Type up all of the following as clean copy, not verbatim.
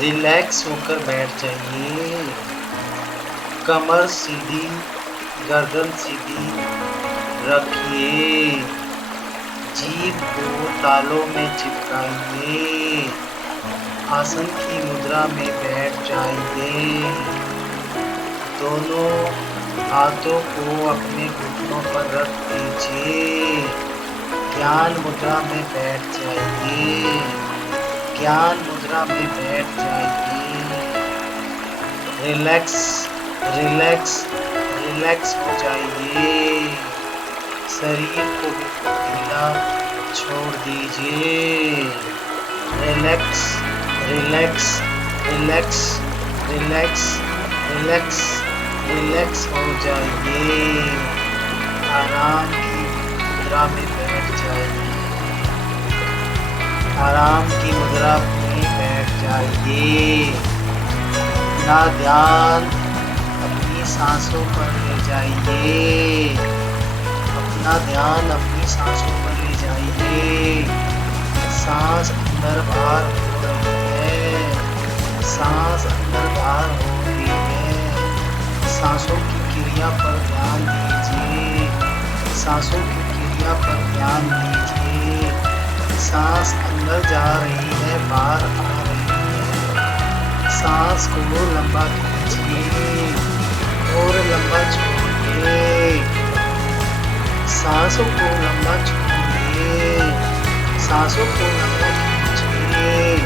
Relax होकर बैठ जाइए। कमर सीधी, गर्दन सीधी रखिए। जीभ को तालू में चिपकाइए। आसन की मुद्रा में बैठ जाइए। दोनों हाथों को अपने घुटनों पर रख दीजिए। ज्ञान मुद्रा में बैठ जाइए। ज्ञान मुद्रा में बैठ जाइए। रिलैक्स रिलैक्स रिलैक्स हो जाइए। शरीर को बिल्कुल ढीला छोड़ दीजिए। Relax relax relax relax relax relax हो जाइए। आराम की मुद्रा में बैठ जाइए। आराम की मुद्रा में बैठ जाइए। अपना ध्यान अपनी सांसों पर ले जाइए। अपना ध्यान अपनी सांसों पर ले जाइए। सांस अंदर बाहर हो रही है। सांस अंदर बाहर हो रही है। सांसों की क्रिया पर ध्यान दीजिए। सांसों की क्रिया पर ध्यान दीजिए। सांस अंदर जा रही है, बाहर आ रही है। सांस को लंबा खींचिए और लंबा छोड़िए। सांसों को लंबा छोड़िए। सांसों को लंबा खींचिए।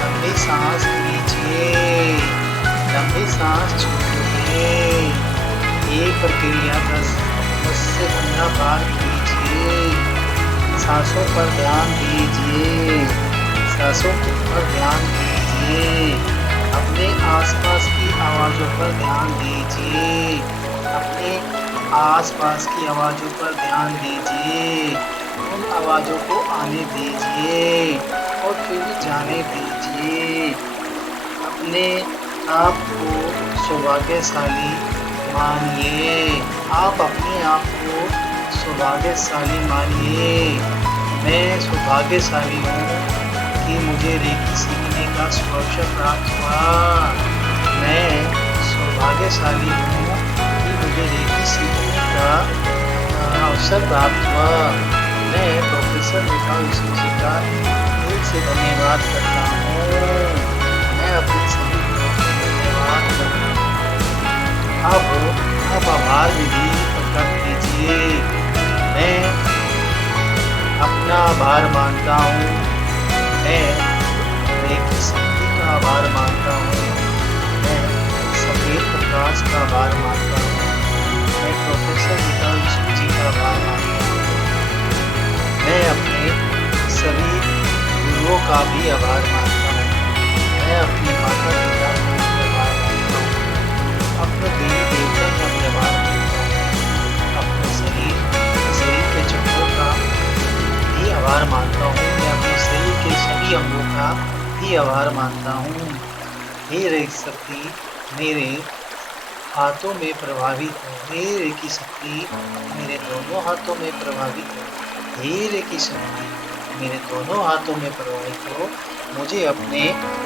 लंबी सांस लीजिए। लंबी सांस छोड़िए। ये प्रक्रिया 10 से 15 बार कीजिए। सांसों पर ध्यान दीजिए। सांसों पर ध्यान दीजिए। अपने आसपास की आवाज़ों पर ध्यान दीजिए। अपने आसपास की आवाज़ों पर ध्यान दीजिए। उन आवाज़ों को आने दीजिए और फिर जाने दीजिए। अपने आप को सौभाग्यशाली मानिए। आप अपने आप को सौभाग्यशाली मानिए। मैं सौभाग्यशाली हूँ कि मुझे रेकी सीखने का अवसर प्राप्त हुआ। मैं सौभाग्यशाली हूँ कि मुझे रेकी सीखने का अवसर प्राप्त हुआ। मैं प्रोफेसर मिकाओ इशुची का दिल से धन्यवाद करता हूँ। मैं अपने सभी लोगों को धन्यवाद करता हूँ। अब आभार विधि प्रकट कीजिए। मैं अपना आभार मानता हूँ। मैं रेकी शक्ति का आभार मानता हूँ। मैं सफेद प्रकाश का आभार मानता हूँ। मैं प्रोफेसर मिकाओ इशुची का आभार मानता हूँ। मैं अपने सभी गुरुओं का भी आभार मानता हूँ। मैं अपने माता पिता का भी आभार मानता हूँ। अपने देवी देवता का भी आभार मानता हूँ। अपने शरीर के चक्रों का भी आभार मानता हूँ। मैं अपने शरीर के सभी अंगों का भी आभार मानता हूँ। हे रेकी शक्ति मेरे हाथों में प्रभावित हो। हे रेकी शक्ति मेरे दोनों हाथों में प्रभावित हो। हे रेकी शक्ति मेरे दोनों हाथों में प्रभावित हो। मुझे अपने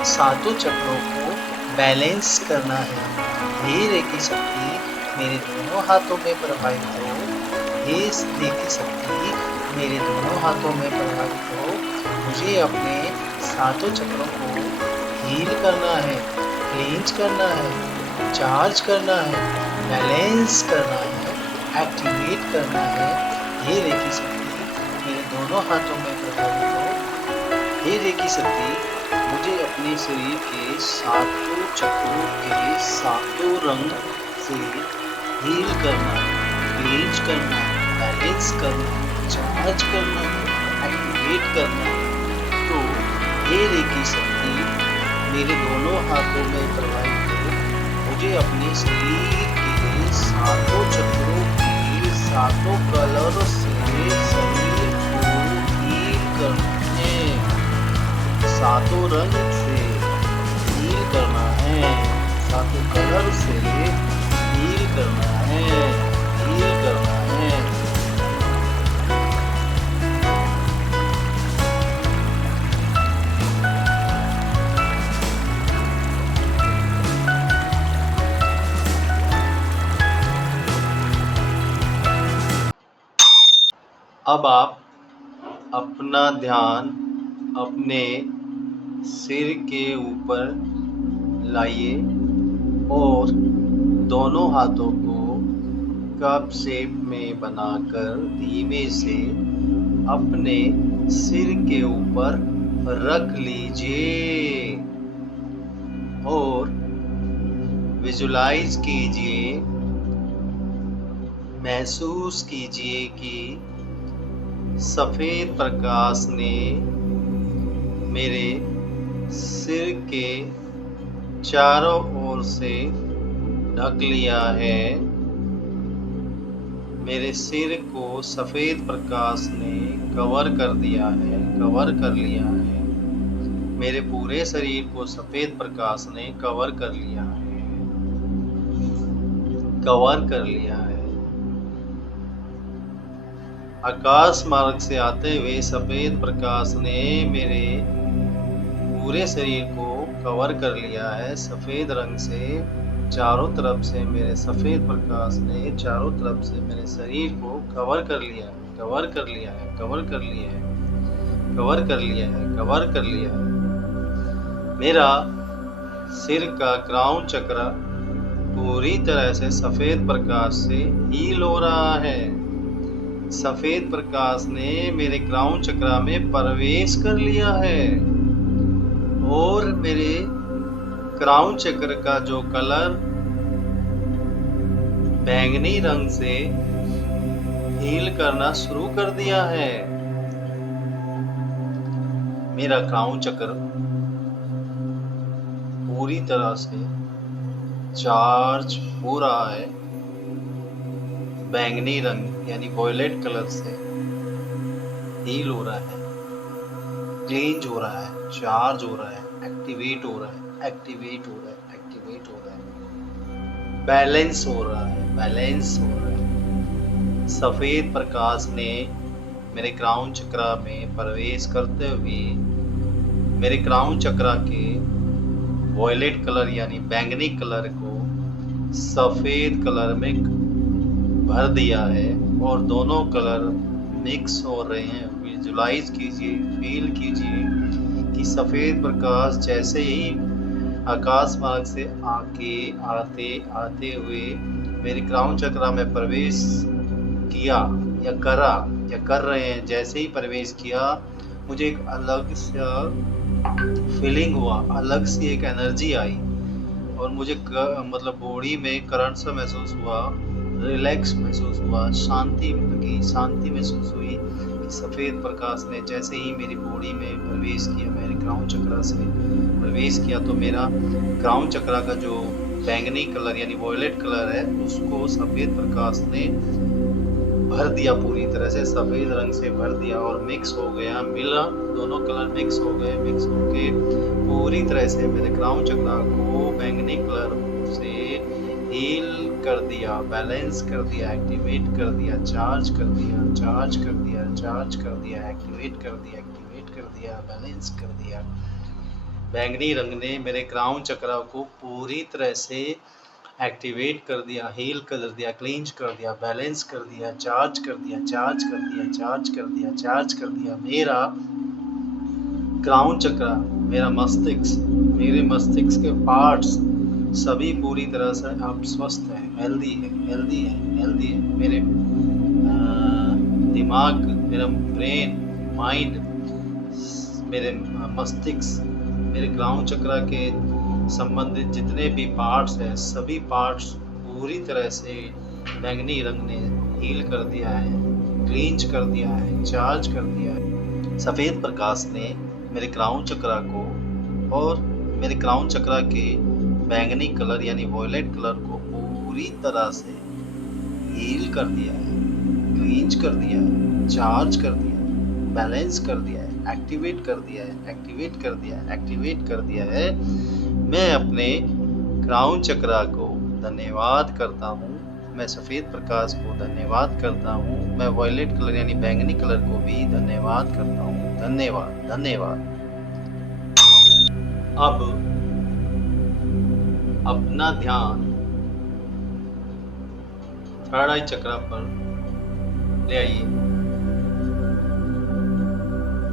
सातों चक्रों को बैलेंस करना है। हे रेकी शक्ति मेरे दोनों हाथों में प्रभावित हो। हे रेकी शक्ति मेरे दोनों हाथों में प्रभावित हो। मुझे अपने सातों चक्रों को हील करना है, क्लींज करना है, चार्ज करना है, बैलेंस करना है, एक्टिवेट करना है। हे रेकी शक्ति मेरे दोनों हाथों में प्रभावित हो। हे रेकी शक्ति मुझे अपने शरीर के सातों चक्रों के सातों रंग से हील करना, क्लींज करना, बैलेंस करना, चार्ज करना, एक्टिवेट करना। तो हे रेकी शक्ति मेरे दोनों हाथों में प्रभावित हो। मुझे अपने शरीर के सातों चक्रों के सातों कलर से शरीर को हील करना है। सातों रंग से हील करना है। सातों कलर से हील करना है। हील करना है। अब आप अपना ध्यान अपने सिर के ऊपर लाइए और दोनों हाथों को कप शेप में बनाकर धीमे से अपने सिर के ऊपर रख लीजिए और विजुलाइज कीजिए, महसूस कीजिए कि सफेद प्रकाश ने मेरे सिर के चारों ओर से ढक लिया है। मेरे सिर को सफेद प्रकाश ने कवर कर दिया है, कवर कर लिया है। मेरे पूरे शरीर को सफेद प्रकाश ने कवर कर लिया है, कवर कर लिया है। आकाश मार्ग से आते हुए सफेद प्रकाश ने मेरे पूरे शरीर को कवर कर लिया है। सफेद रंग से चारों तरफ से मेरे सफेद प्रकाश ने चारों तरफ से मेरे शरीर को कवर कर लिया है, कवर कर लिया है, कवर कर लिया है, कवर कर लिया है, कवर कर लिया है। मेरा सिर का क्राउन चक्र पूरी तरह से सफेद प्रकाश से हील हो रहा है। सफेद प्रकाश ने मेरे क्राउन चक्र में प्रवेश कर लिया है और मेरे क्राउन चक्र का जो कलर बैंगनी रंग से हील करना शुरू कर दिया है। मेरा क्राउन चक्र पूरी तरह से चार्ज हो रहा है, बैंगनी रंग यानी वॉयलेट कलर से हील हो रहा है, क्लींज हो रहा है, चार्ज हो रहा है, एक्टिवेट हो रहा है, एक्टिवेट हो रहा है, एक्टिवेट हो रहा है, बैलेंस हो रहा है, बैलेंस हो रहा है। सफेद प्रकाश ने मेरे क्राउन चक्र में प्रवेश करते हुए मेरे क्राउन चक्र के वॉयलेट कलर यानी बैंगनी कलर को सफेद कलर में भर दिया है और दोनों कलर मिक्स हो रहे हैं। विजुलाइज कीजिए, फील कीजिए कि सफेद प्रकाश जैसे ही आकाश मार्ग से आते हुए मेरे क्राउन चक्र में प्रवेश किया या कर रहे हैं। जैसे ही प्रवेश किया मुझे एक अलग सा फीलिंग हुआ, अलग सी एक एनर्जी आई और मुझे मतलब बॉडी में करंट सा महसूस हुआ, रिलैक्स महसूस हुआ, शांति महसूस हुई कि सफेद प्रकाश ने जैसे ही मेरी बॉडी में प्रवेश किया, मेरे क्राउन चक्र से प्रवेश किया तो मेरा क्राउन चक्र का जो बैंगनी कलर यानी वॉयलेट कलर है उसको सफेद प्रकाश ने भर दिया, पूरी तरह से सफेद रंग से भर दिया और मिक्स हो गया, मिला, दोनों कलर मिक्स हो गए। मिक्स होके पूरी तरह से मेरे क्राउन चक्र को बैंगनी कलर से हील कर दिया, बैलेंस कर दिया, एक्टिवेट कर दिया, चार्ज कर दिया, चार्ज कर दिया, चार्ज कर दिया, एक्टिवेट कर दिया, एक्टिवेट कर दिया, बैलेंस कर दिया। बैंगनी रंग ने मेरे क्राउन चक्र को पूरी तरह से एक्टिवेट कर दिया, हील कर दिया, क्लींज कर दिया, बैलेंस कर दिया, चार्ज कर दिया, चार्ज कर दिया, चार्ज कर दिया, चार्ज कर दिया। मेरा क्राउन चक्र, मेरा मस्तिष्क, मेरे मस्तिष्क के पार्ट्स सभी पूरी तरह से अब स्वस्थ है, हेल्दी है, हेल्दी है, हेल्दी है। मेरे दिमाग, मेरा ब्रेन, माइंड, मेरे मस्तिष्क, मेरे क्राउन चक्र के संबंधित जितने भी पार्ट्स हैं सभी पार्ट्स पूरी तरह से बैंगनी रंग ने हील कर दिया है, क्लींज कर दिया है, चार्ज कर दिया है। सफेद प्रकाश ने मेरे क्राउन चक्र को और मेरे क्राउन चक्र के बैंगनी कलर यानी वॉयलेट कलर को पूरी तरह से हील कर दिया है, क्लींज कर दिया है, चार्ज कर दिया है, बैलेंस कर दिया है, एक्टिवेट कर दिया है, एक्टिवेट कर दिया है, एक्टिवेट कर दिया है। मैं अपने क्राउन चक्र को धन्यवाद करता हूँ, मैं सफ़ेद प्रकाश को धन्यवाद करता हूँ, मैं वॉयलेट कलर यानी बैंगनी कलर को भी धन्यवाद करता हूँ। धन्यवाद, धन्यवाद। अब अपना ध्यान थर्ड आई चक्र पर ले आइए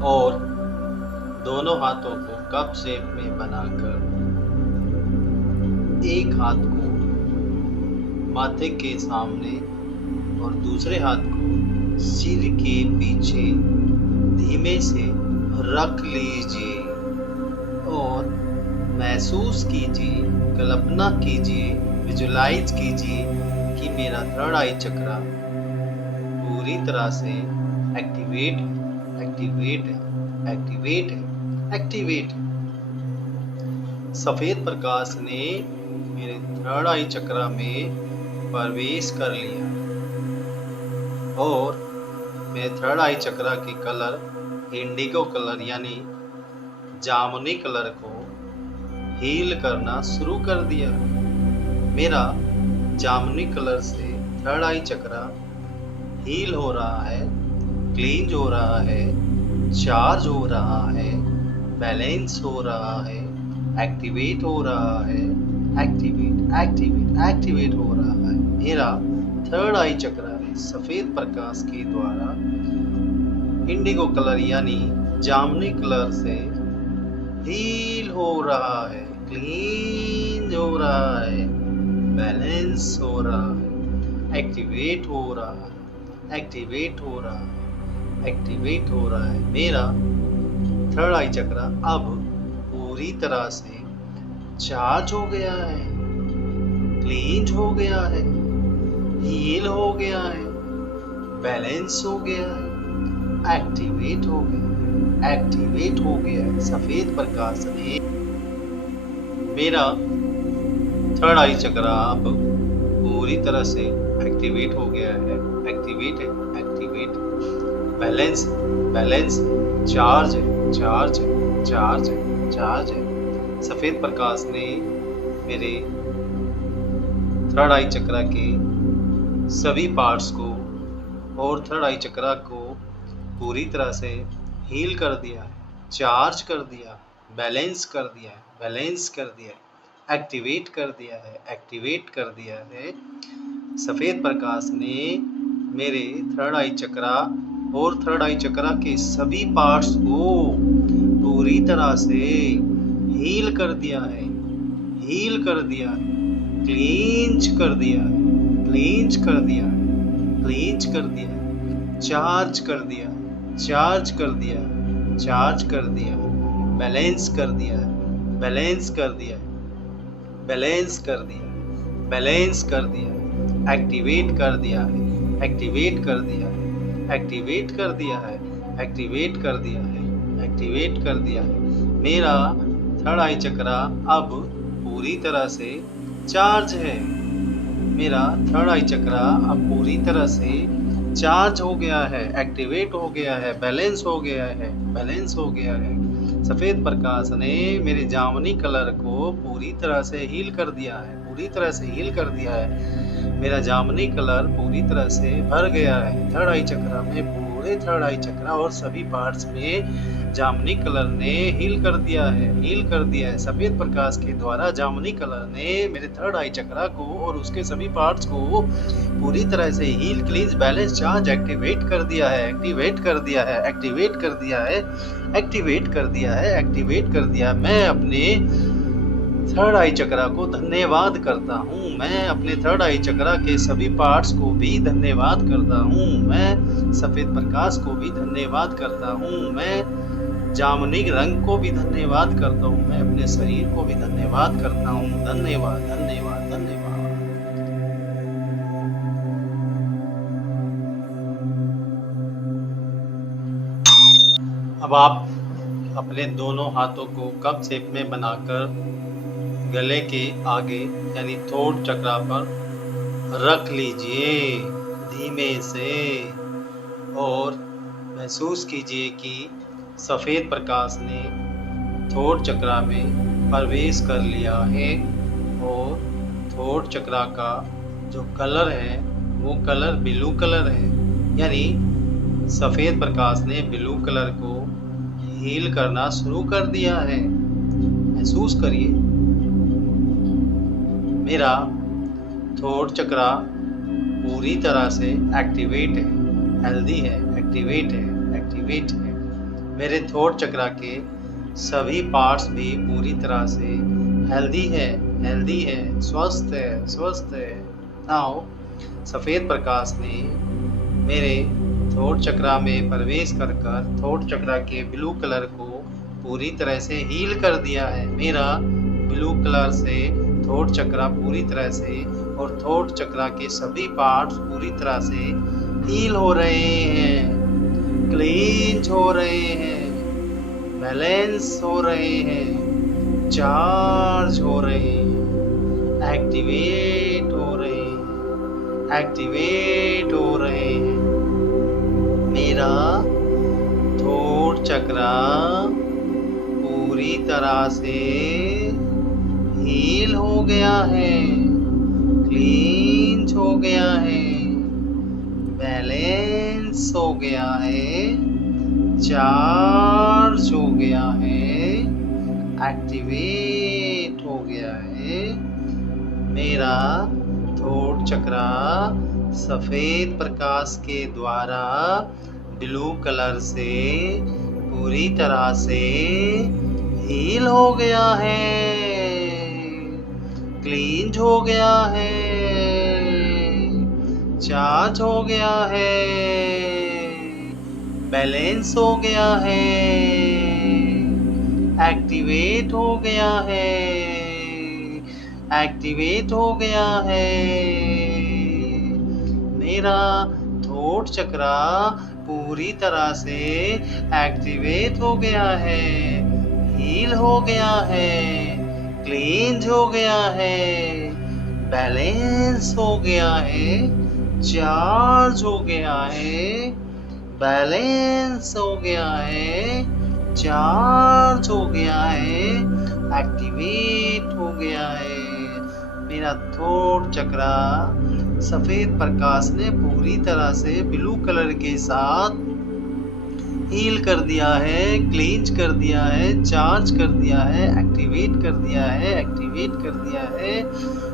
और दोनों हाथों को कप शेप में बनाकर एक हाथ को माथे के सामने और दूसरे हाथ को सिर के पीछे धीमे से रख लीजिए और महसूस कीजिए, कल्पना कीजिए, विजुलाइज कीजिए कि मेरा थर्ड आई चक्रा पूरी तरह से एक्टिवेट है। सफेद प्रकाश ने मेरे थर्ड आई चक्रा में प्रवेश कर लिया और मेरे थर्ड आई चक्रा के कलर इंडिगो कलर यानी जामुनी कलर को हील करना शुरू कर दिया। मेरा जामुनी कलर से थर्ड आई चक्रा हील हो रहा है, क्लींज हो रहा है, चार्ज हो रहा है, बैलेंस हो रहा है, एक्टिवेट हो रहा है, एक्टिवेट हो रहा है। मेरा थर्ड आई चक्रा सफेद प्रकाश के द्वारा इंडिगो कलर यानी जामुनी कलर से हील हो रहा है, क्लीन हो रहा है, बैलेंस हो रहा है, एक्टिवेट हो रहा है। मेरा थर्ड आई चक्रा अब पूरी तरह से चार्ज हो गया है, क्लीन हो गया है, हील हो गया है, बैलेंस हो गया है, एक्टिवेट हो गया है। सफेद प्रकाश ने मेरा थर्ड आई चक्रा अब पूरी तरह से एक्टिवेट हो गया है, एक्टिवेट, बैलेंस, चार्ज है। सफेद प्रकाश ने मेरे थर्ड आई चक्रा के सभी पार्ट्स को और थर्ड आई चक्रा को पूरी तरह से हील कर दिया है, चार्ज कर दिया, बैलेंस कर दिया, एक्टिवेट कर दिया है। सफेद प्रकाश ने मेरे थर्ड आई चक्रा और थर्ड आई चक्रा के सभी पार्ट्स को पूरी तरह से हील कर दिया है, क्लींज कर दिया, चार्ज कर दिया, बैलेंस कर दिया, एक्टिवेट कर दिया है। मेरा थर्ड आई चक्रा अब पूरी तरह से चार्ज है, चार्ज हो गया है, एक्टिवेट हो गया है, बैलेंस हो गया है। सफेद प्रकाश ने मेरे जामुनी कलर को पूरी तरह से हील कर दिया है, मेरा जामुनी कलर पूरी तरह से भर गया है थर्ड आई चक्रा में। पूरे थर्ड आई चक्रा और सभी पार्ट्स में जामुनी कलर ने हील कर दिया है। सफेद प्रकाश के द्वारा जामुनी कलर ने मेरे थर्ड आई चक्रा को और उसके सभी पार्ट्स को पूरी तरह से heal, cleanse, balance, charge, activate कर दिया। मैं अपने थर्ड आई चक्रा को धन्यवाद करता हूँ, मैं अपने थर्ड आई चक्रा के सभी पार्ट्स को भी धन्यवाद करता हूँ, मैं सफेद प्रकाश को भी धन्यवाद करता हूँ, मैं जामुनी रंग को भी धन्यवाद करता हूँ, मैं अपने शरीर को भी धन्यवाद करता हूँ। धन्यवाद। अब आप अपने दोनों हाथों को कप शेप में बनाकर गले के आगे यानी थ्रोट चक्रा पर रख लीजिए धीमे से और महसूस कीजिए कि सफेद प्रकाश ने थ्रोट चक्रा में प्रवेश कर लिया है और थ्रोट चक्रा का जो कलर है वो कलर ब्लू कलर है, यानी सफेद प्रकाश ने ब्लू कलर को हील करना शुरू कर दिया है। महसूस करिए मेरा थ्रोट चक्रा पूरी तरह से एक्टिवेट है, हेल्दी है, एक्टिवेट है। मेरे थॉट चक्रा के सभी पार्ट्स भी पूरी तरह से हेल्दी है, स्वस्थ है। नाउ सफेद प्रकाश ने मेरे थॉट चक्रा में प्रवेश कर थॉट चक्रा के ब्लू कलर को पूरी तरह से हील कर दिया है। मेरा ब्लू कलर से थॉट चक्रा पूरी तरह से और थॉट चक्रा के सभी पार्ट्स पूरी तरह से हील हो रहे हैं, क्लींज हो रहे हैं, बैलेंस हो रहे हैं, चार्ज हो रहे हैं, एक्टिवेट हो रहे हैं। मेरा थॉट चक्रा पूरी तरह से हील हो गया है, क्लींज हो गया है, बैलेंस हो गया है, चार्ज हो गया है, एक्टिवेट हो गया है। मेरा थॉट चक्रा सफेद प्रकाश के द्वारा ब्लू कलर से पूरी तरह से हील हो गया है, क्लींज हो गया है, चार्ज हो गया है, बैलेंस हो गया है, एक्टिवेट हो गया है, मेरा थॉट चक्रा पूरी तरह से एक्टिवेट हो गया है, हील हो गया है, क्लींज हो गया है, बैलेंस हो गया है, चार्ज हो गया है, बैलेंस हो गया है, चार्ज हो गया है, एक्टिवेट हो गया है। मेरा थॉट चक्रा सफेद प्रकाश ने पूरी तरह से ब्लू कलर के साथ हील कर दिया है, क्लींज कर दिया है, चार्ज कर दिया है, एक्टिवेट कर दिया है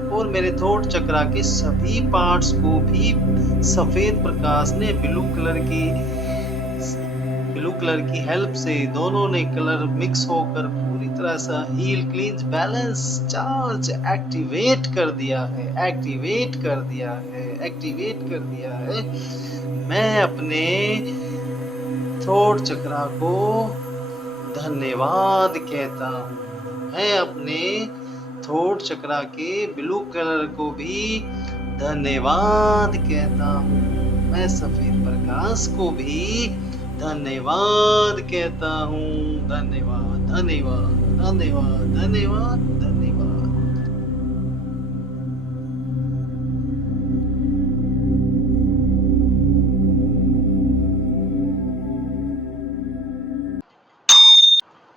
और मेरे थॉट चक्रा के सभी पार्ट्स को भी सफेद प्रकाश ने ब्लू कलर की हेल्प से दोनों ने कलर मिक्स होकर पूरी तरह से heal, cleanse, balance, charge, activate कर दिया है। मैं अपने थॉट चक्रा को धन्यवाद कहता हूँ। मैं अपने थॉट चक्रा के ब्लू कलर को भी धन्यवाद कहता हूँ। मैं सफेद प्रकाश को भी धन्यवाद कहता हूँ। धन्यवाद, धन्यवाद, धन्यवाद, धन्यवाद, धन्यवाद।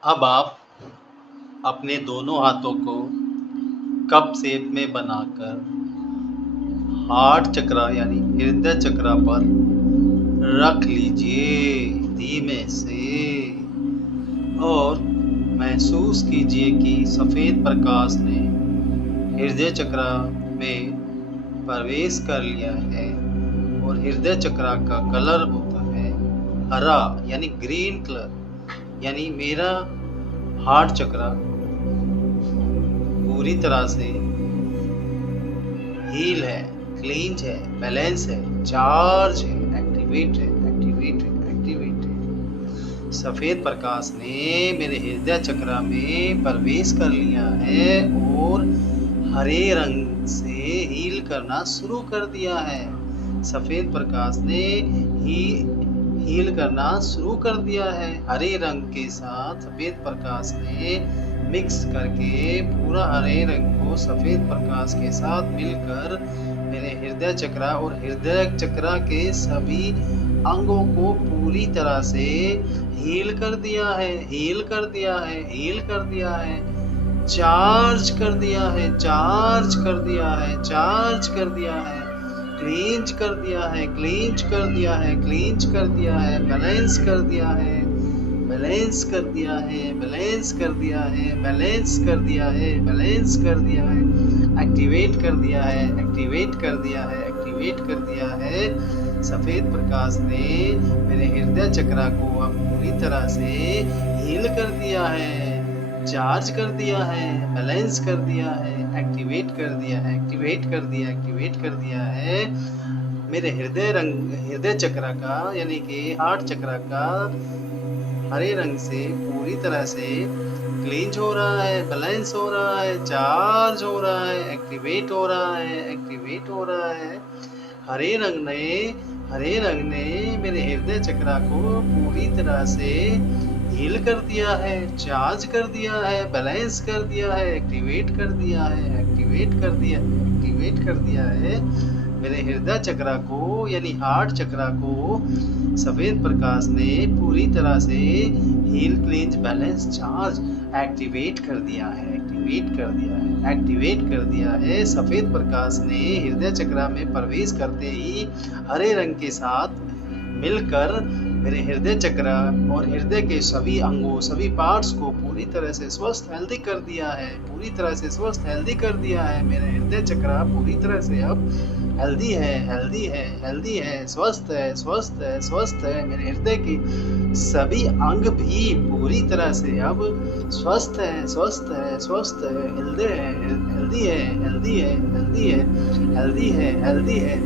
अब आप अपने दोनों हाथों को कप शेप में बनाकर हार्ट चक्रा यानी हृदय चक्रा पर रख लीजिए धीमे से और महसूस कीजिए कि सफेद प्रकाश ने हृदय चक्रा में प्रवेश कर लिया है और हृदय चक्रा का कलर होता है हरा यानी ग्रीन कलर, यानी मेरा हार्ट चक्रा पूरी तरह से हील है, क्लींज है, बैलेंस है, चार्ज है, एक्टिवेट है। सफेद प्रकाश ने मेरे हृदय चक्रा में प्रवेश कर लिया है और हरे रंग से हील करना शुरू कर दिया है। सफेद प्रकाश ने हील करना शुरू कर दिया है। हरे रंग के साथ सफेद प्रकाश ने मिक्स करके पूरा हरे रंग को सफेद प्रकाश के साथ मिलकर मेरे हृदय चक्रा और हृदय चक्रा के सभी अंगों को पूरी तरह से हील कर दिया है, चार्ज कर दिया है, क्लींज कर दिया है, बैलेंस कर दिया है, एक्टिवेट कर दिया है। सफेद प्रकाश ने मेरे हृदय चक्रा को अब पूरी तरह से हील कर दिया है, चार्ज कर दिया है, बैलेंस कर दिया है, एक्टिवेट कर दिया है, एक्टिवेट कर दिया है। मेरे हृदय चक्र का यानी कि हार्ट चक्र का हरे रंग से पूरी तरह से क्लींज हो रहा है, बैलेंस हो रहा है, चार्ज हो रहा है, एक्टिवेट हो रहा है। हरे रंग ने मेरे हृदय चक्र को पूरी तरह से हील कर दिया है, चार्ज कर दिया है, बैलेंस कर दिया है, एक्टिवेट कर दिया है। मेरे हृदय चक्र को यानी हार्ट चक्र को सफेद प्रकाश ने पूरी तरह से heal, cleanse, balance, charge, activate कर दिया है। सफेद प्रकाश ने हृदय चक्र में प्रवेश करते ही हरे रंग के साथ मिलकर मेरे हृदय चक्र और हृदय के सभी अंगों, सभी पार्ट्स को पूरी तरह से स्वस्थ, हेल्दी कर दिया है। मेरा हृदय चक्र पूरी तरह से अब हेल्दी है, स्वस्थ है। मेरे हृदय के सभी अंग भी पूरी तरह से अब स्वस्थ है, हेल्दी है।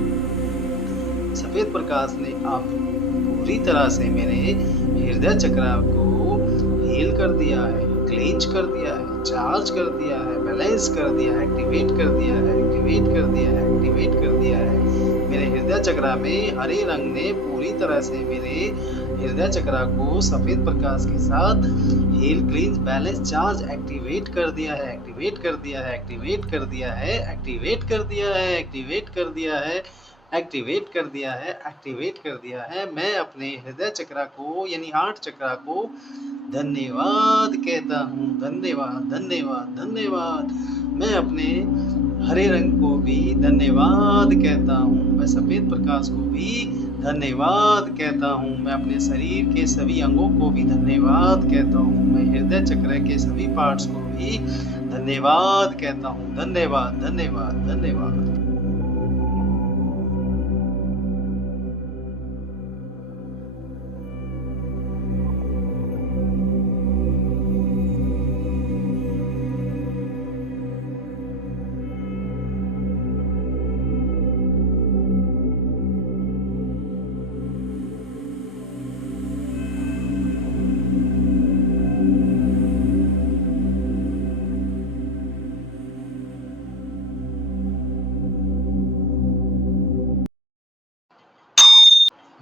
सफेद प्रकाश ने अब पूरी तरह से मेरे हृदय चक्र को हील कर दिया है, क्लींज कर दिया है, चार्ज कर दिया है, बैलेंस कर दिया है, एक्टिवेट कर दिया है। मेरे हृदय चक्र में हरे रंग ने पूरी तरह से मेरे हृदय चक्र को सफेद प्रकाश के साथ heal, cleanse, balance, charge, activate कर दिया है। मैं अपने हृदय चक्र को यानी हार्ट चक्र को धन्यवाद कहता हूँ, धन्यवाद। मैं अपने हरे रंग को भी धन्यवाद कहता हूँ, मैं सफेद प्रकाश को भी धन्यवाद कहता हूँ, मैं अपने शरीर के सभी अंगों को भी धन्यवाद कहता हूँ, मैं हृदय चक्र के सभी पार्ट्स को भी धन्यवाद कहता हूँ। धन्यवाद।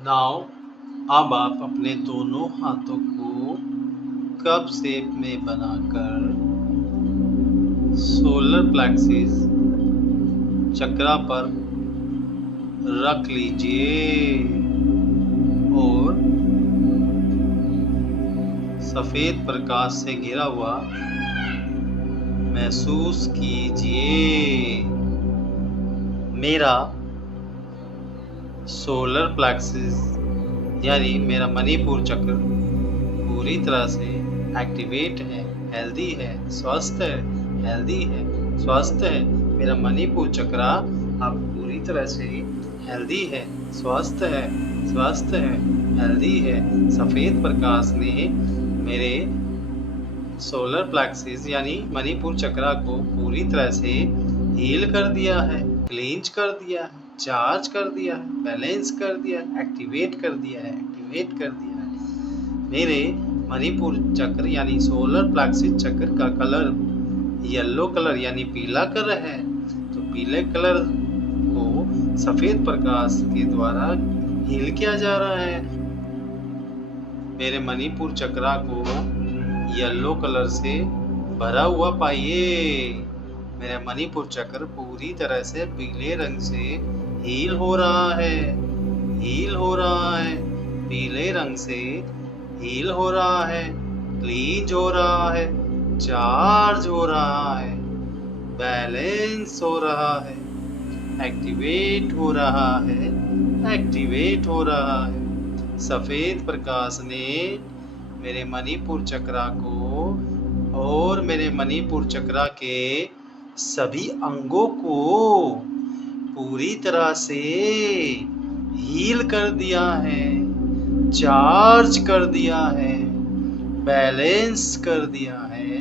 नाउ अब आप अपने दोनों हाथों को कप शेप में बनाकर सोलर प्लेक्सिस चक्रा पर रख लीजिए और सफेद प्रकाश से घिरा हुआ महसूस कीजिए। मेरा सोलर प्लेक्सिस यानी मेरा मणिपुर चक्र पूरी तरह से एक्टिवेट है, हेल्दी है, स्वस्थ है। मेरा मणिपुर चक्र अब पूरी तरह से हेल्दी है, स्वस्थ है, हेल्दी है। सफेद प्रकाश ने मेरे सोलर प्लेक्सिस यानी मणिपुर चक्र को पूरी तरह से हील कर दिया है, क्लींज कर दिया है, चार्ज कर दिया है, बैलेंस कर दिया है, एक्टिवेट कर दिया है। मेरे मणिपुर चक्र यानी सोलर प्लेक्सिस चक्र का कलर येलो कलर यानी पीला कलर है, तो पीले कलर को सफेद प्रकाश के द्वारा हील किया जा रहा है। मेरे मणिपुर चक्र को येलो कलर से भरा हुआ पाइए। मेरा मणिपुर चक्र पूरी तरह से पीले रंग से हील हो रहा है, पीले रंग से हील हो रहा है, क्लींज हो रहा है, चार्ज हो रहा है, बैलेंस हो रहा है, एक्टिवेट हो रहा है। सफेद प्रकाश ने मेरे मणिपुर चक्र को और मेरे मणिपुर चक्र के सभी अंगों को पूरी तरह से हील कर दिया है, चार्ज कर दिया है, बैलेंस कर दिया है,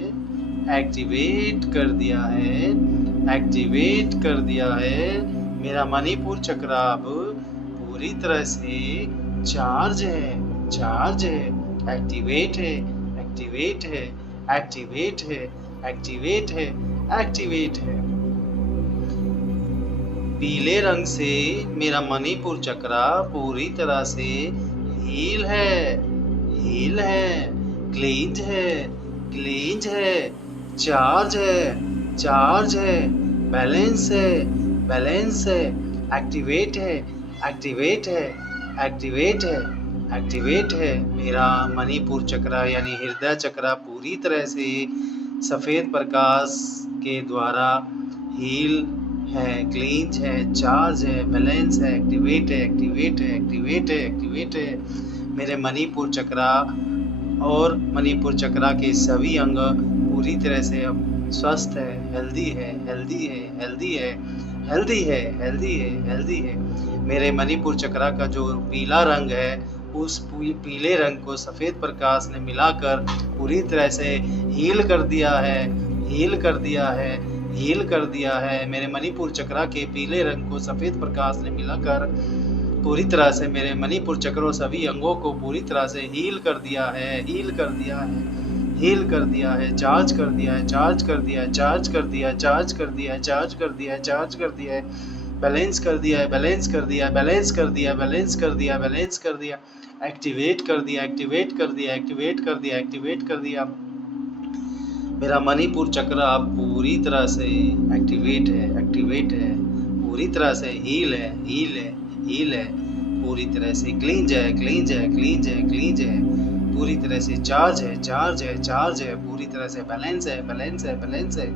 एक्टिवेट कर दिया है, एक्टिवेट कर दिया है। मेरा मणिपुर चक्र अब पूरी तरह से चार्ज है, चार्ज है, एक्टिवेट है, एक्टिवेट है, एक्टिवेट है, एक्टिवेट है, एक्टिवेट है। पीले रंग से मेरा मणिपुर चक्र पूरी तरह से हील है, हील है, क्लींज है, क्लींज है, चार्ज है, चार्ज है, बैलेंस है, बैलेंस है, एक्टिवेट है, एक्टिवेट है, एक्टिवेट है, एक्टिवेट है। मेरा मणिपुर चक्र यानी हृदय चक्र पूरी तरह से सफेद प्रकाश के द्वारा हील है, क्लींज है, चार्ज है, बैलेंस है, एक्टिवेट है, एक्टिवेट है, एक्टिवेट है, एक्टिवेट है। मेरे मणिपुर चक्र और मणिपुर चक्र के सभी अंग पूरी तरह से अब स्वस्थ है, हेल्दी है, हेल्दी है, हेल्दी है, हेल्दी है, हेल्दी है, हेल्दी है। मेरे मणिपुर चक्र का जो पीला रंग है उस पीले रंग को सफेद प्रकाश ने मिलाकर पूरी तरह से हील कर दिया है, हील कर दिया है, हील कर दिया है। मेरे मणिपुर चक्र के पीले रंग को सफेद प्रकाश ने मिलाकर पूरी तरह से मेरे मणिपुर चक्रों सभी अंगों को पूरी तरह से हील कर दिया है, हील कर दिया है, हील कर दिया है, चार्ज कर दिया है, चार्ज कर दिया है, चार्ज कर दिया है, चार्ज कर दिया है, चार्ज कर दिया है, चार्ज कर दिया है, बैलेंस कर दिया है, बैलेंस कर दिया है, बैलेंस कर दिया, बैलेंस कर दिया, बैलेंस कर दिया, एक्टिवेट कर दिया, एक्टिवेट कर दिया, एक्टिवेट कर दिया, एक्टिवेट कर दिया। मेरा मणिपुर चक्र अब पूरी तरह से एक्टिवेट है, एक्टिवेट है, पूरी तरह से हील है, हील है, हील है, पूरी तरह से क्लींज है, क्लींज है, क्लींज है, क्लींज है, पूरी तरह से चार्ज है, चार्ज है, चार्ज है, पूरी तरह से बैलेंस है, बैलेंस है, बैलेंस है।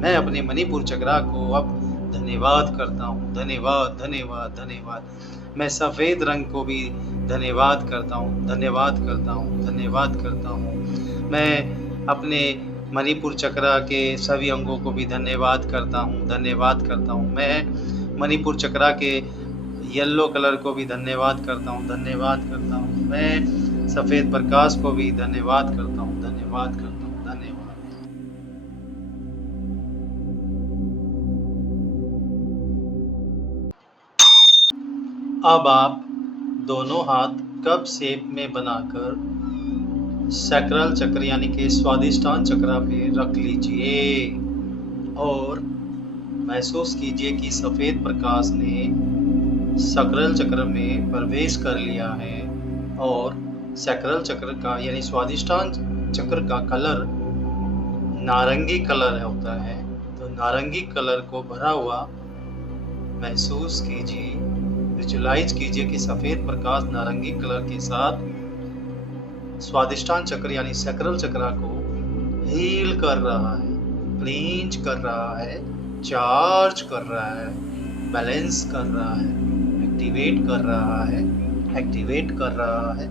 मैं अपने मणिपुर चक्र को अब धन्यवाद करता हूँ, धन्यवाद, धन्यवाद, धन्यवाद। मैं सफ़ेद रंग को भी धन्यवाद करता हूँ, धन्यवाद करता हूँ, धन्यवाद करता हूँ। मैं अपने मणिपुर चक्र के सभी अंगों को भी धन्यवाद करता हूँ, धन्यवाद करता हूँ। मैं मणिपुर चक्र के येलो कलर को भी धन्यवाद करता हूँ, धन्यवाद करता हूँ। मैं सफ़ेद प्रकाश को भी धन्यवाद करता हूँ, धन्यवाद करता हूँ, धन्यवाद। अब आप दोनों हाथ कप शेप में बनाकर सैक्रल चक्र यानी कि स्वादिष्टान चक्र पे रख लीजिए और महसूस कीजिए कि सफ़ेद प्रकाश ने सैक्रल चक्र में प्रवेश कर लिया है और सैक्रल चक्र का यानी स्वादिष्टान चक्र का कलर नारंगी कलर होता है। तो नारंगी कलर को भरा हुआ महसूस कीजिए, विजुलाइज कीजिए कि सफ़ेद प्रकाश नारंगी कलर के साथ स्वादिष्टान चक्र यानी सैक्रल चक्र को हील कर रहा है, क्लींज कर रहा है, चार्ज कर रहा है, बैलेंस कर रहा है, एक्टिवेट कर रहा है, एक्टिवेट कर रहा है।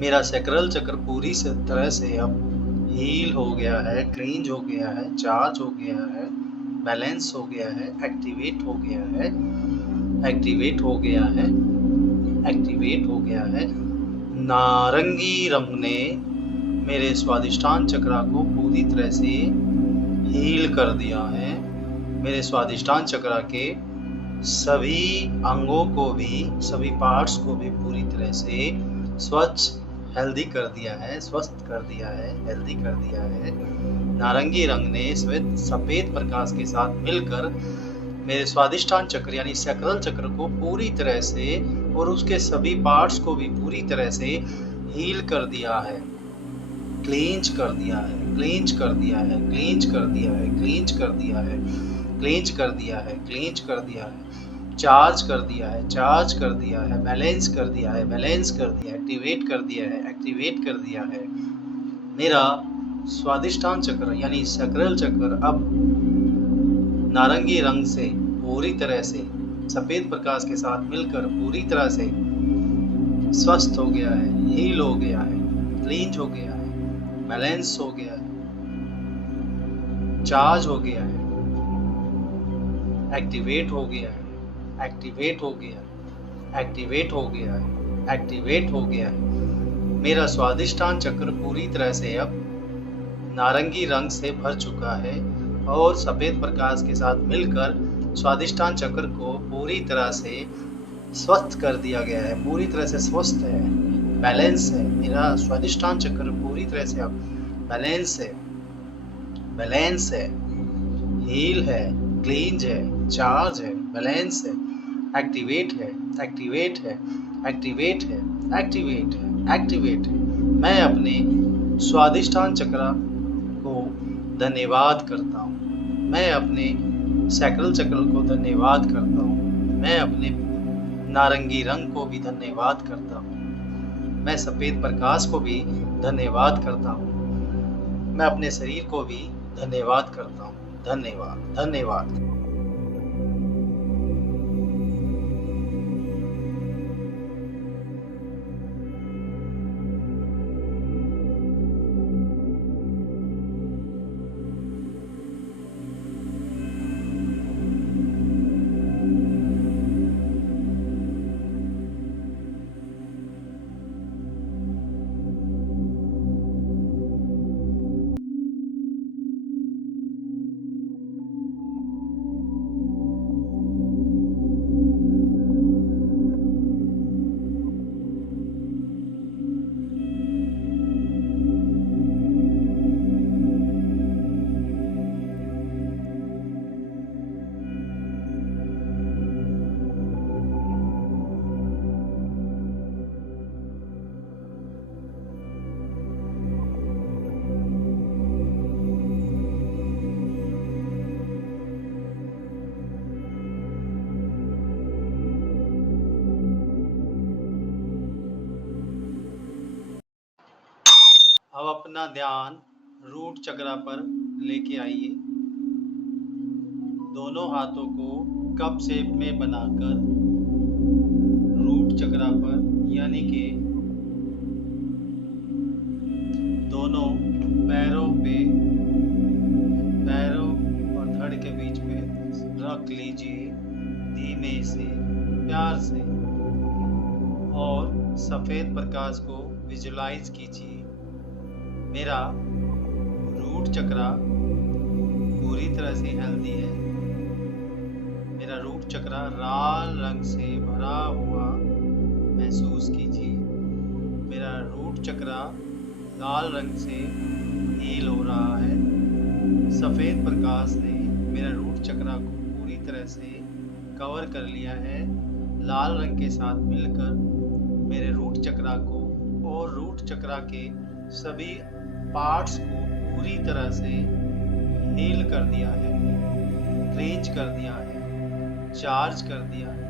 मेरा सैक्रल चक्र पूरी तरह से अब हील हो गया है, क्लींज हो गया है, चार्ज हो गया है, बैलेंस हो गया है, एक्टिवेट हो गया है, एक्टिवेट हो गया है, एक्टिवेट हो गया है। नारंगी रंग ने मेरे स्वादिष्टान चक्र को पूरी तरह से हील कर दिया है। मेरे स्वादिष्टान चक्र के सभी अंगों को भी, सभी पार्ट्स को भी पूरी तरह से स्वच्छ, हेल्दी कर दिया है, स्वस्थ कर दिया है, हेल्दी कर दिया है। नारंगी रंग ने सफ़ेद प्रकाश के साथ मिलकर मेरे स्वादिष्टान चक्र यानी सैक्रल चक्र को पूरी तरह से और उसके सभी पार्ट्स को भी पूरी तरह से हील कर दिया है, क्लींज कर दिया है, क्लींज कर दिया है, क्लींज कर दिया है, क्लींज कर दिया है, क्लींज कर दिया है, क्लींज कर दिया है, चार्ज कर दिया है, चार्ज कर दिया है, बैलेंस कर दिया है, बैलेंस कर दिया है, एक्टिवेट कर दिया है, एक्टिवेट कर दिया है। मेरा स्वादिष्टान चक्र यानी सैक्रल चक्र अब नारंगी रंग से पूरी तरह से सफ़ेद प्रकाश के साथ मिलकर पूरी तरह से स्वस्थ हो गया है, हील हो गया है, क्लींज हो गया है, बैलेंस हो गया है, चार्ज हो गया है, एक्टिवेट हो गया है, एक्टिवेट हो गया है, एक्टिवेट हो गया है, एक्टिवेट हो गया है। मेरा स्वादिष्टान चक्र पूरी तरह से अब नारंगी रंग से भर चुका है और सफेद प्रकाश के साथ मिलकर स्वादिष्टान चक्र को पूरी तरह से स्वस्थ कर दिया गया है। पूरी तरह से स्वस्थ है, बैलेंस है। मेरा स्वादिष्टान चक्र पूरी तरह से अब बैलेंस है, बैलेंस है, हील है, क्लींज है, चार्ज है, बैलेंस है, एक्टिवेट है, एक्टिवेट है, एक्टिवेट है, एक्टिवेट है, एक्टिवेट है। मैं अपने स्वादिष्टान चक्र को धन्यवाद करता हूँ। मैं अपने सैक्रल चक्र को धन्यवाद करता हूँ। मैं अपने नारंगी रंग को भी धन्यवाद करता हूँ। मैं सफेद प्रकाश को भी धन्यवाद करता हूँ। मैं अपने शरीर को भी धन्यवाद करता हूँ। धन्यवाद, धन्यवाद। अब अपना ध्यान रूट चक्र पर लेके आइए। दोनों हाथों को कप शेप में बनाकर रूट चक्र पर, यानी कि दोनों पैरों और धड़ के बीच में रख लीजिए, धीमे से, प्यार से, और सफेद प्रकाश को विजुलाइज कीजिए। मेरा रूट चक्र पूरी तरह से हेल्दी है। मेरा रूट चक्र लाल रंग से भरा हुआ महसूस कीजिए। मेरा रूट चक्र लाल रंग से हील हो रहा है। सफेद प्रकाश ने मेरा रूट चक्र को पूरी तरह से कवर कर लिया है। लाल रंग के साथ मिलकर मेरे रूट चक्र को और रूट चक्र के सभी पार्ट्स को पूरी तरह से हील कर दिया है, क्लींज कर दिया है, चार्ज कर दिया है,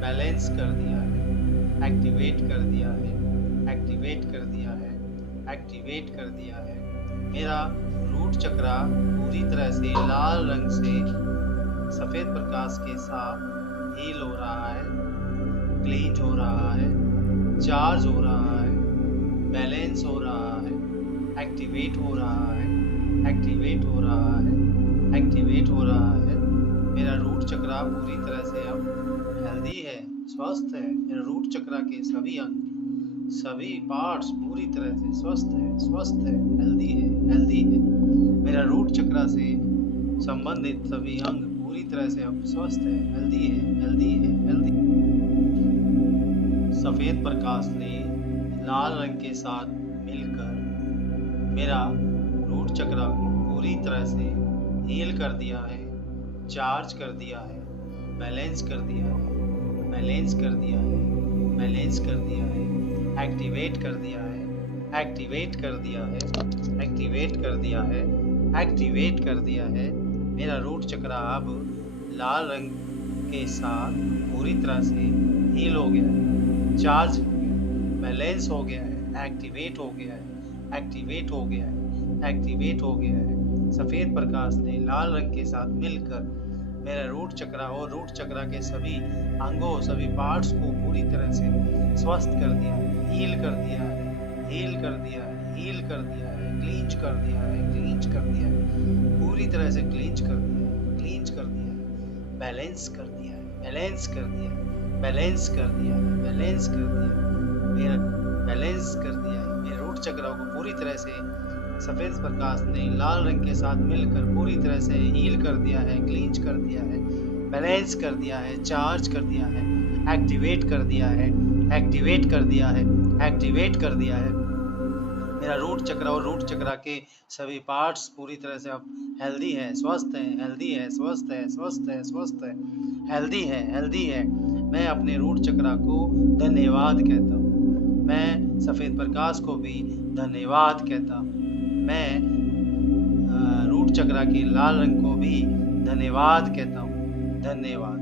बैलेंस कर दिया है, एक्टिवेट कर दिया है, एक्टिवेट कर दिया है, एक्टिवेट कर दिया है। मेरा रूट चक्र पूरी तरह से लाल रंग से सफेद प्रकाश के साथ हील हो रहा है, क्लींज हो रहा है, चार्ज हो रहा है, बैलेंस हो रहा है, एक्टिवेट हो रहा है, एक्टिवेट हो रहा है, एक्टिवेट हो रहा है। मेरा रूट चक्र पूरी तरह से अब हेल्दी है, स्वस्थ है। मेरा रूट चक्र के सभी अंग, सभी पार्ट्स पूरी तरह से स्वस्थ है, हेल्दी है, हेल्दी है। मेरा रूट चक्र से संबंधित सभी अंग पूरी तरह से अब स्वस्थ है, हेल्दी है, हेल्दी है, हेल्दी। सफेद प्रकाश ने लाल रंग के साथ मिलकर मेरा रूट चक्र को पूरी तरह से हील कर दिया है, चार्ज कर दिया है, बैलेंस कर दिया है, बैलेंस कर दिया है, बैलेंस कर दिया है, एक्टिवेट कर दिया है, एक्टिवेट कर दिया है, एक्टिवेट कर दिया है, एक्टिवेट कर दिया है। मेरा रूट चक्र अब लाल रंग के साथ पूरी तरह से हील हो गया है, चार्ज हो गया है, बैलेंस हो गया है, एक्टिवेट हो गया है, एक्टिवेट हो गया है, एक्टिवेट हो गया है। सफेद प्रकाश ने लाल रंग के साथ मिलकर मेरा रूट चक्र और रूट चक्र के सभी अंगों, सभी पार्ट्स को पूरी तरह से स्वस्थ कर दिया है, हील कर दिया है, हील कर दिया है, हील कर दिया है, क्लींज कर दिया है, क्लींज कर दिया है, पूरी तरह से क्लींज कर दिया है, क्लींज कर दिया है, बैलेंस कर दिया है, बैलेंस कर दिया है, बैलेंस कर दिया है, बैलेंस कर दिया है, मेरा बैलेंस कर दिया है। मेरे रूट चक्र को पूरी तरह से सफ़ेद प्रकाश ने लाल रंग के साथ मिलकर पूरी तरह से हील कर दिया है, क्लींच कर दिया है, बैलेंस कर दिया है, चार्ज कर दिया है, एक्टिवेट कर दिया है, एक्टिवेट कर दिया है, एक्टिवेट कर दिया है। मेरा रूट चक्र और रूट चक्र के सभी पार्ट्स पूरी तरह से अब हेल्दी है, स्वस्थ है, हेल्दी है, स्वस्थ है, स्वस्थ है, स्वस्थ है, हेल्दी है, हेल्दी है। मैं अपने रूट चक्र को धन्यवाद कहता हूँ। मैं सफ़ेद प्रकाश को भी धन्यवाद कहता हूँ। मैं रूट चक्र के लाल रंग को भी धन्यवाद कहता हूँ। धन्यवाद।